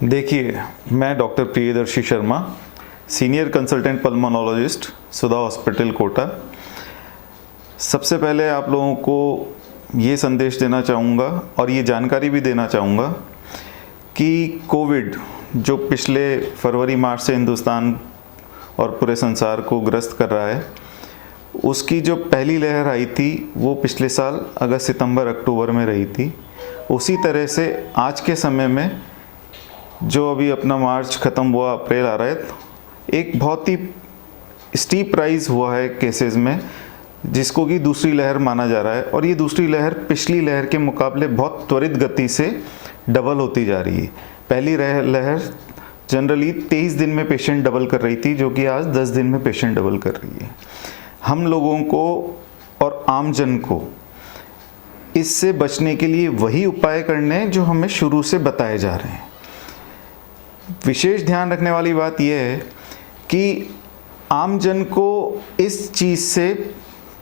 देखिए, मैं doctor Priyadarshi Sharma, senior consultant pulmonologist, Sudha hospital, Kota. सबसे पहले आप लोगों को ये संदेश देना चाहूँगा और ये जानकारी भी देना चाहूँगा कि कोविड जो पिछले फरवरी मार्च से हिंदुस्तान और पूरे संसार को ग्रस्त कर रहा है, उसकी जो पहली लहर आई थी वो पिछले साल अगस्त, सितंबर, अक्टूबर में रही थी। उसी तरह से आज के समय में जो अभी अपना मार्च ख़त्म हुआ, अप्रैल आ रहा है, एक बहुत ही स्टीप राइज हुआ है केसेस में, जिसको कि दूसरी लहर माना जा रहा है। और ये दूसरी लहर पिछली लहर के मुकाबले बहुत त्वरित गति से डबल होती जा रही है। पहली लहर जनरली 23 दिन में पेशेंट डबल कर रही थी, जो कि आज 10 दिन में पेशेंट डबल कर रही है। हम लोगों को और आमजन को इससे बचने के लिए वही उपाय करने हैं जो हमें शुरू से बताए जा रहे हैं। विशेष ध्यान रखने वाली बात यह है कि आमजन को इस चीज़ से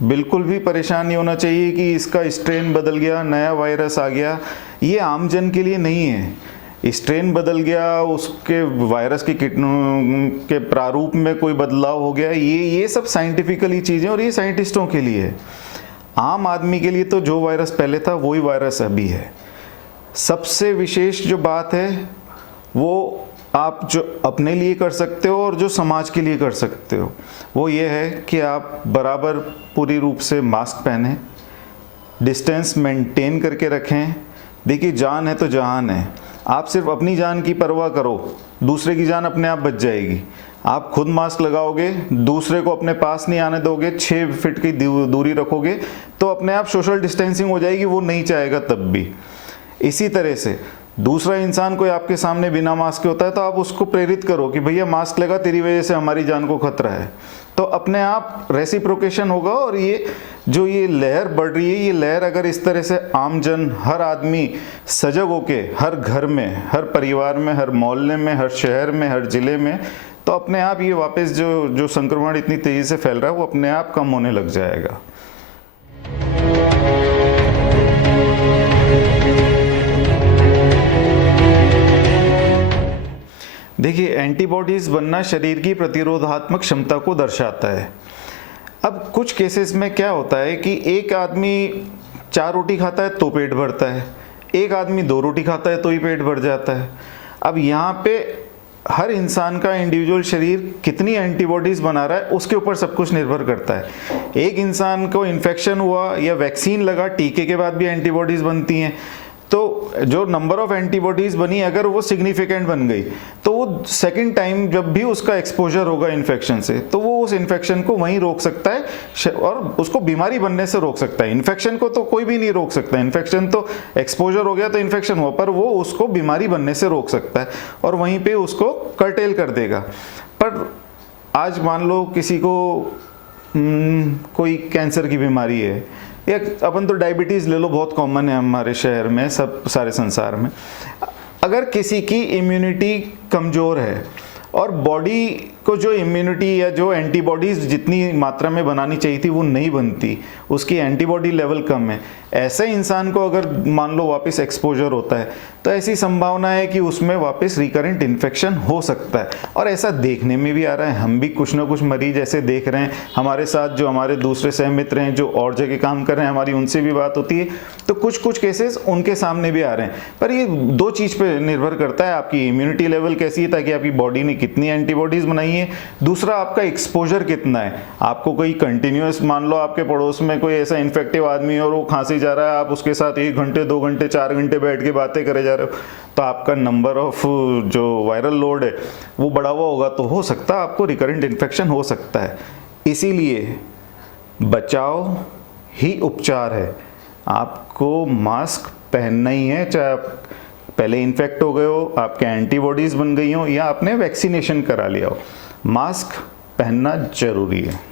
बिल्कुल भी परेशान नहीं होना चाहिए कि इसका स्ट्रेन बदल गया, नया वायरस आ गया। ये आमजन के लिए नहीं है। स्ट्रेन बदल गया, उसके वायरस के के प्रारूप में कोई बदलाव हो गया, ये सब साइंटिफिकली चीज़ें, और ये साइंटिस्टों के लिए है। आम आदमी के लिए तो जो वायरस पहले था वही वायरस अभी है। सबसे विशेष जो बात है वो आप जो अपने लिए कर सकते हो और जो समाज के लिए कर सकते हो, वो ये है कि आप बराबर पूरी रूप से मास्क पहनें, डिस्टेंस मेंटेन करके रखें। देखिए, जान है तो जहान है। आप सिर्फ अपनी जान की परवाह करो, दूसरे की जान अपने आप बच जाएगी। आप खुद मास्क लगाओगे, दूसरे को अपने पास नहीं आने दोगे, 6 फीट की दूरी रखोगे, तो अपने आप सोशल डिस्टेंसिंग हो जाएगी। वो नहीं चाहेगा तब भी। इसी तरह से दूसरा इंसान कोई आपके सामने बिना मास्क के होता है तो आप उसको प्रेरित करो कि भैया मास्क लगा, तेरी वजह से हमारी जान को खतरा है। तो अपने आप रेसिप्रोकेशन होगा। और ये जो ये लहर बढ़ रही है, ये लहर अगर इस तरह से आमजन, हर आदमी सजग होके, हर घर में, हर परिवार में, हर मोहल्ले में, हर शहर में, हर जिले में, तो अपने आप ये वापस जो संक्रमण इतनी तेजी से फैल रहा है वो अपने आप कम होने लग जाएगा। देखिए, एंटीबॉडीज़ बनना शरीर की प्रतिरोधात्मक क्षमता को दर्शाता है। अब कुछ केसेस में क्या होता है कि एक आदमी 4 रोटी खाता है तो पेट भरता है, एक आदमी 2 रोटी खाता है तो ही पेट भर जाता है। अब यहाँ पे हर इंसान का इंडिविजुअल शरीर कितनी एंटीबॉडीज़ बना रहा है उसके ऊपर सब कुछ निर्भर करता है। एक इंसान को इन्फेक्शन हुआ या वैक्सीन लगा, टीके के बाद भी एंटीबॉडीज़ बनती हैं, तो जो नंबर ऑफ एंटीबॉडीज़ बनी, अगर वो सिग्निफिकेंट बन गई तो वो सेकंड टाइम जब भी उसका एक्सपोजर होगा इन्फेक्शन से, तो वो उस इन्फेक्शन को वहीं रोक सकता है और उसको बीमारी बनने से रोक सकता है। इन्फेक्शन को तो कोई भी नहीं रोक सकता। इन्फेक्शन तो एक्सपोजर हो गया तो इन्फेक्शन हुआ, पर वो उसको बीमारी बनने से रोक सकता है और वहीं पर उसको कर्टेल कर देगा। पर आज मान लो किसी को कोई कैंसर की बीमारी है, या अपन तो डायबिटीज़ ले लो, बहुत कॉमन है हमारे शहर में, सब सारे संसार में। अगर किसी की इम्यूनिटी कमज़ोर है और बॉडी को जो इम्यूनिटी या जो एंटीबॉडीज़ जितनी मात्रा में बनानी चाहिए थी वो नहीं बनती, उसकी एंटीबॉडी लेवल कम है, ऐसे इंसान को अगर मान लो वापस एक्सपोजर होता है तो ऐसी संभावना है कि उसमें वापस रिकरेंट इन्फेक्शन हो सकता है। और ऐसा देखने में भी आ रहा है। हम भी कुछ ना कुछ मरीज ऐसे देख रहे हैं। हमारे साथ जो हमारे दूसरे सहमित्र हैं जो और जगह काम कर रहे हैं, हमारी उनसे भी बात होती है, तो कुछ केसेस उनके सामने भी आ रहे हैं। पर ये 2 चीज़ पर निर्भर करता है, आपकी इम्यूनिटी लेवल कैसी है, ताकि आपकी बॉडी ने कितनी एंटीबॉडीज़ बनाई है, दूसरा आपका एक्सपोजर कितना है। आपको कोई कंटिन्यूस, मान लो आपके पड़ोस में कोई ऐसा इन्फेक्टिव आदमी है और वो खांसी जा रहा है, आप उसके साथ 1 घंटे 2 घंटे 4 घंटे बैठ के बातें करे जा रहे हो, तो आपका नंबर ऑफ जो वायरल लोड है वो बढ़ा हुआ होगा, तो हो सकता है आपको रिकरेंट इन्फेक्शन हो सकता है। इसीलिए बचाव ही उपचार है। आपको मास्क पहनना ही है, चाहे आप पहले इन्फेक्ट हो गए हो, आपके एंटीबॉडीज़ बन गई हो, या आपने वैक्सीनेशन करा लिया हो, मास्क पहनना जरूरी है।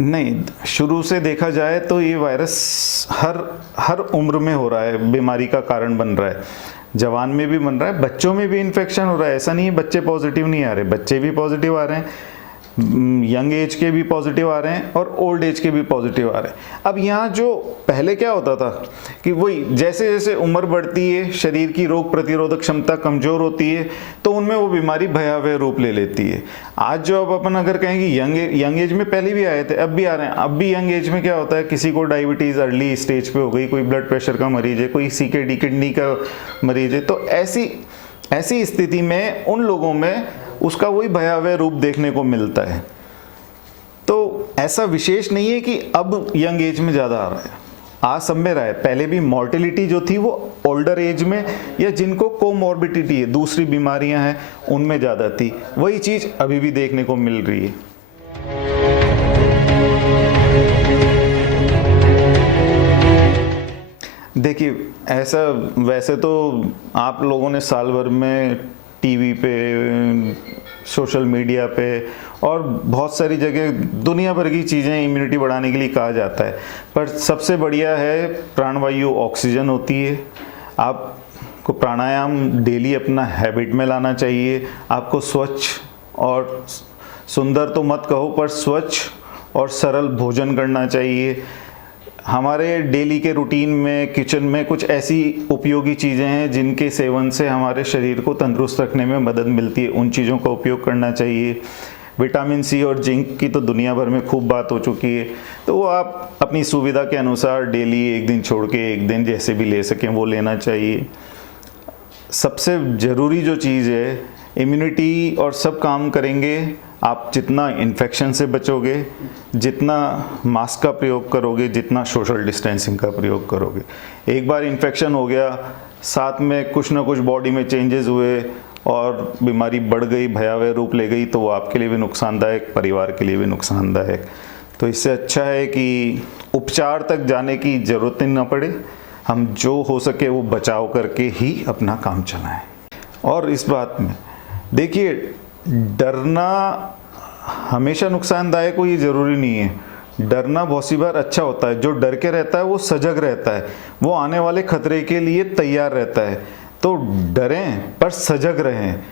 नहीं, शुरू से देखा जाए तो ये वायरस हर उम्र में हो रहा है, बीमारी का कारण बन रहा है। जवान में भी बन रहा है, बच्चों में भी इन्फेक्शन हो रहा है। ऐसा नहीं है बच्चे पॉजिटिव नहीं आ रहे, बच्चे भी पॉजिटिव आ रहे हैं। यंग एज के भी पॉजिटिव आ रहे हैं और ओल्ड एज के भी पॉजिटिव आ रहे हैं। अब यहाँ जो पहले क्या होता था कि वही जैसे जैसे उम्र बढ़ती है, शरीर की रोग प्रतिरोधक क्षमता कमज़ोर होती है, तो उनमें वो बीमारी भयावह रूप ले लेती है। आज जो अब अपन अगर कहें कि यंग एज में पहले भी आए थे, अब भी आ रहे हैं, अब भी यंग एज में क्या होता है, किसी को डायबिटीज़ अर्ली स्टेज पे हो गई, कोई ब्लड प्रेशर का मरीज है, कोई CKD किडनी का मरीज है, तो ऐसी स्थिति में उन लोगों में उसका वही भयावह रूप देखने को मिलता है। तो ऐसा विशेष नहीं है कि अब यंग एज में ज़्यादा आ रहा है, आ सब में रहा है। पहले भी मॉर्टेलिटी जो थी वो ओल्डर एज में या जिनको कोमॉर्बिडिटी है, दूसरी बीमारियां हैं, उनमें ज़्यादा थी। वही चीज़ अभी भी देखने को मिल रही है। देखिए, ऐसा वैसे तो आप लोगों ने साल भर में टीवी पे, सोशल मीडिया पे और बहुत सारी जगह दुनिया भर की चीज़ें इम्यूनिटी बढ़ाने के लिए कहा जाता है, पर सबसे बढ़िया है प्राणवायु ऑक्सीजन होती है। आपको प्राणायाम डेली अपना हैबिट में लाना चाहिए। आपको स्वच्छ और सुंदर तो मत कहो, पर स्वच्छ और सरल भोजन करना चाहिए। हमारे डेली के रूटीन में किचन में कुछ ऐसी उपयोगी चीज़ें हैं जिनके सेवन से हमारे शरीर को तंदुरुस्त रखने में मदद मिलती है, उन चीज़ों का उपयोग करना चाहिए। विटामिन C और जिंक की तो दुनिया भर में खूब बात हो चुकी है, तो वो आप अपनी सुविधा के अनुसार डेली एक दिन छोड़ के एक दिन जैसे भी ले सकें वो लेना चाहिए। सबसे ज़रूरी जो चीज़ है, इम्यूनिटी और सब काम करेंगे आप जितना इन्फेक्शन से बचोगे, जितना मास्क का प्रयोग करोगे, जितना सोशल डिस्टेंसिंग का प्रयोग करोगे। एक बार इन्फेक्शन हो गया, साथ में कुछ ना कुछ बॉडी में चेंजेस हुए और बीमारी बढ़ गई, भयावह रूप ले गई, तो वो आपके लिए भी नुकसानदायक, परिवार के लिए भी नुकसानदायक। तो इससे अच्छा है कि उपचार तक जाने की ज़रूरत ना पड़े, हम जो हो सके वो बचाव करके ही अपना काम चलाएं। और इस बात में देखिए, डरना हमेशा नुकसानदायक हो ये ज़रूरी नहीं है। डरना बहुत सी बार अच्छा होता है। जो डर के रहता है वो सजग रहता है, वो आने वाले खतरे के लिए तैयार रहता है। तो डरें पर सजग रहें।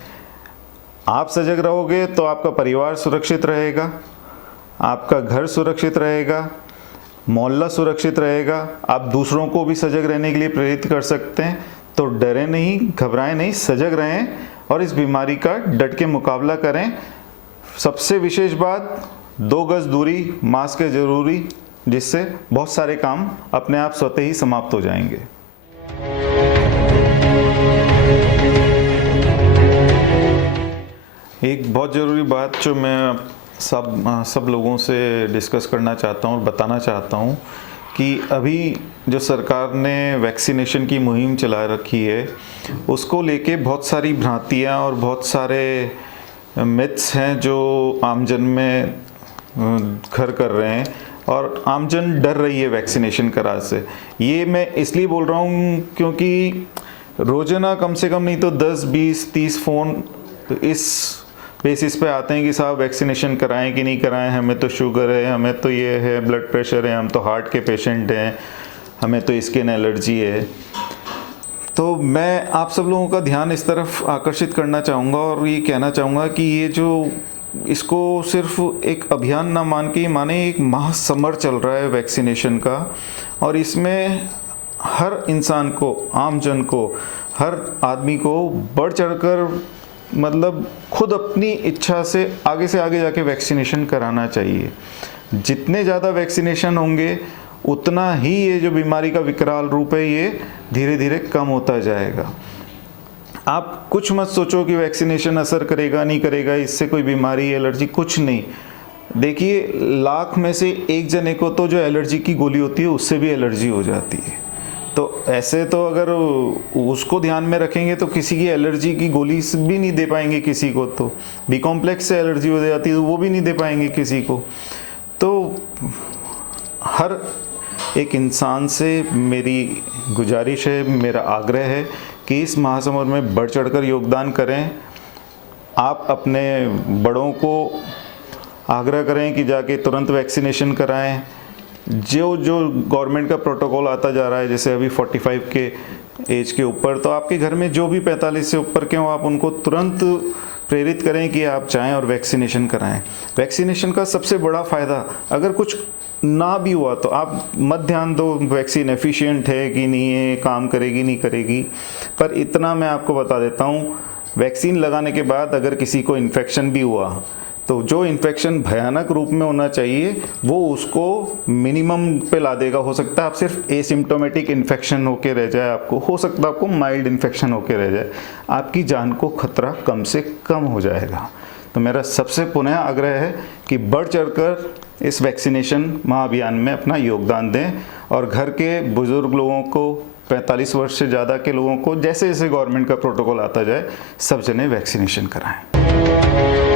आप सजग रहोगे तो आपका परिवार सुरक्षित रहेगा, आपका घर सुरक्षित रहेगा, मोहल्ला सुरक्षित रहेगा। आप दूसरों को भी सजग रहने के लिए प्रेरित कर सकते हैं। तो डरें नहीं, घबराएं नहीं, सजग रहें और इस बीमारी का डट के मुकाबला करें। सबसे विशेष बात, 2 गज दूरी, मास्क है ज़रूरी, जिससे बहुत सारे काम अपने आप स्वतः ही समाप्त हो जाएंगे। एक बहुत ज़रूरी बात जो मैं सब लोगों से डिस्कस करना चाहता हूँ और बताना चाहता हूँ कि अभी जो सरकार ने वैक्सीनेशन की मुहिम चला रखी है, उसको लेके बहुत सारी भ्रांतियाँ और बहुत सारे मिथ्स हैं जो आमजन में घर कर रहे हैं और आमजन डर रही है वैक्सीनेशन करा से। ये मैं इसलिए बोल रहा हूँ क्योंकि रोज़ाना कम से कम नहीं तो 10, 20, 30 फ़ोन तो इस बेसिस पे आते हैं कि साहब वैक्सीनेशन कराएं कि नहीं कराएं, हमें तो शुगर है, हमें तो ये है, ब्लड प्रेशर है, हम तो हार्ट के पेशेंट हैं, हमें तो स्किन एलर्जी है। तो मैं आप सब लोगों का ध्यान इस तरफ आकर्षित करना चाहूँगा और ये कहना चाहूँगा कि ये जो इसको सिर्फ एक अभियान ना मान के माने एक महासमर चल रहा है वैक्सीनेशन का, और इसमें हर इंसान को, आम जन को, हर आदमी को बढ़ चढ़कर मतलब खुद अपनी इच्छा से आगे जाके वैक्सीनेशन कराना चाहिए। जितने ज़्यादा वैक्सीनेशन होंगे उतना ही ये जो बीमारी का विकराल रूप है ये धीरे धीरे कम होता जाएगा। आप कुछ मत सोचो कि वैक्सीनेशन असर करेगा नहीं करेगा, इससे कोई बीमारी एलर्जी, कुछ नहीं। देखिए, लाख में से एक जने को तो जो एलर्जी की गोली होती है उससे भी एलर्जी हो जाती है। तो ऐसे तो अगर उसको ध्यान में रखेंगे तो किसी की एलर्जी की गोली भी नहीं दे पाएंगे किसी को। तो बी कॉम्प्लेक्स से एलर्जी हो जाती है तो वो भी नहीं दे पाएंगे किसी को। तो हर एक इंसान से मेरी गुजारिश है, मेरा आग्रह है कि इस महासमर में बढ़ चढ़कर योगदान करें। आप अपने बड़ों को आग्रह करें कि जाके तुरंत वैक्सीनेशन कराएं। जो गवर्नमेंट का प्रोटोकॉल आता जा रहा है, जैसे अभी 45 के एज के ऊपर, तो आपके घर में जो भी 45 से ऊपर के हो आप उनको तुरंत प्रेरित करें कि आप जाएं और वैक्सीनेशन कराएं। वैक्सीनेशन का सबसे बड़ा फ़ायदा, अगर कुछ ना भी हुआ तो आप मत ध्यान दो वैक्सीन एफिशिएंट है कि नहीं है, काम करेगी नहीं करेगी, पर इतना मैं आपको बता देता हूँ, वैक्सीन लगाने के बाद अगर किसी को इन्फेक्शन भी हुआ तो जो इन्फेक्शन भयानक रूप में होना चाहिए वो उसको मिनिमम पे ला देगा। हो सकता है आप सिर्फ एसिम्प्टोमेटिक इन्फेक्शन होके रह जाए, आपको हो सकता है आपको माइल्ड इन्फेक्शन होके रह जाए, आपकी जान को खतरा कम से कम हो जाएगा। तो मेरा सबसे पुनः आग्रह है कि बढ़ चढ़कर इस वैक्सीनेशन महाअभियान में अपना योगदान दें और घर के बुजुर्ग लोगों को, 45 वर्ष से ज़्यादा के लोगों को, जैसे जैसे गवर्नमेंट का प्रोटोकॉल आता जाए सब जने वैक्सीनेशन कराएं।